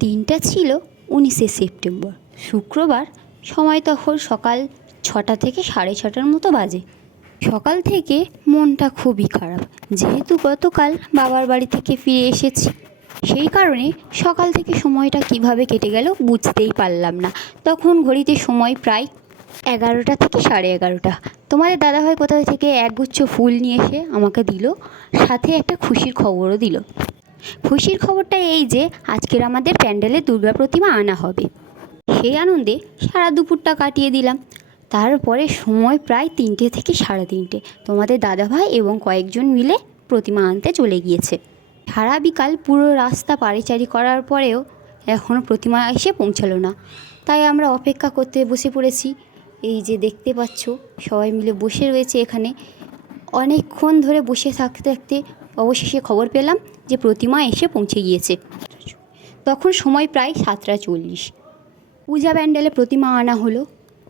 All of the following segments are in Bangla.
দিনটা ছিল 19শে সেপ্টেম্বর, শুক্রবার। সময় তখন সকাল 6টা থেকে 6:30টার মতো বাজে। সকাল থেকে মনটা খুবই খারাপ, যেহেতু গতকাল বাবার বাড়ি থেকে ফিরে এসেছি। সেই কারণে সকাল থেকে সময়টা কিভাবে কেটে গেল বুঝতেই পারলাম না। তখন ঘড়িতে সময় প্রায় 11টা থেকে 11:30। তোমাদের দাদাভাই কোথাও থেকে একগুচ্ছ ফুল নিয়ে এসে আমাকে দিল, সাথে একটা খুশির খবরও দিল। খুশির খবরটা এই যে আজকের আমাদের প্যান্ডেলে দুর্গা প্রতিমা আনা হবে। সেই আনন্দে সারা দুপুরটা কাটিয়ে দিলাম। তারপরে সময় প্রায় 3টে থেকে 3:30। তোমাদের দাদাভাই এবং কয়েকজন মিলে প্রতিমা আনতে চলে গিয়েছে। সারা বিকাল পুরো রাস্তা পাড়িচারি করার পরেও এখনও প্রতিমা এসে পৌঁছালো না। তাই আমরা অপেক্ষা করতে বসে পড়েছি। এই যে দেখতে পাচ্ছ, সবাই মিলে বসে রয়েছে এখানে। অনেকক্ষণ ধরে বসে থাকতে থাকতে অবশেষে খবর পেলাম যে প্রতিমা এসে পৌঁছে গিয়েছে। তখন সময় প্রায় 7:40। পূজা প্যান্ডেলে প্রতিমা আনা হলো।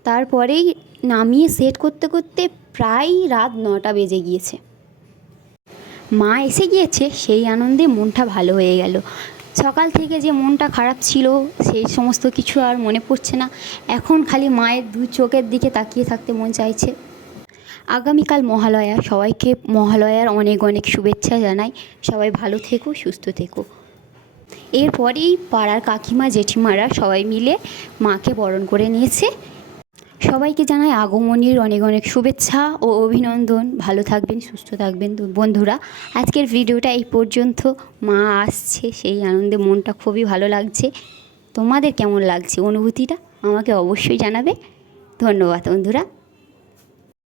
তারপরেই নামিয়ে সেট করতে করতে প্রায় রাত 9টা বেজে গিয়েছে। মা এসে গিয়েছে, সেই আনন্দে মনটা ভালো হয়ে গেল। সকাল থেকে যে মনটা খারাপ ছিল সেই সমস্ত কিছু আর মনে পড়ছে না। এখন খালি মায়ের দু চোখের দিকে তাকিয়ে থাকতে মন চাইছে। আগামীকাল মহালয়া, সবাইকে মহালয়ার অনেক অনেক শুভেচ্ছা জানাই। সবাই ভালো থেকো, সুস্থ থেকো। এরপরেই পাড়ার কাকিমা জেঠিমারা সবাই মিলে মাকে বরণ করে নিয়েছে। সবাইকে জানাই আগমনীর অনেক অনেক শুভেচ্ছা ও অভিনন্দন। ভালো থাকবেন, সুস্থ থাকবেন বন্ধুরা। আজকের ভিডিওটা এই পর্যন্ত। মা আসছে, সেই আনন্দে মনটা খুবই ভালো লাগছে। তোমাদের কেমন লাগছে অনুভূতিটা আমাকে অবশ্যই জানাবে। ধন্যবাদ বন্ধুরা।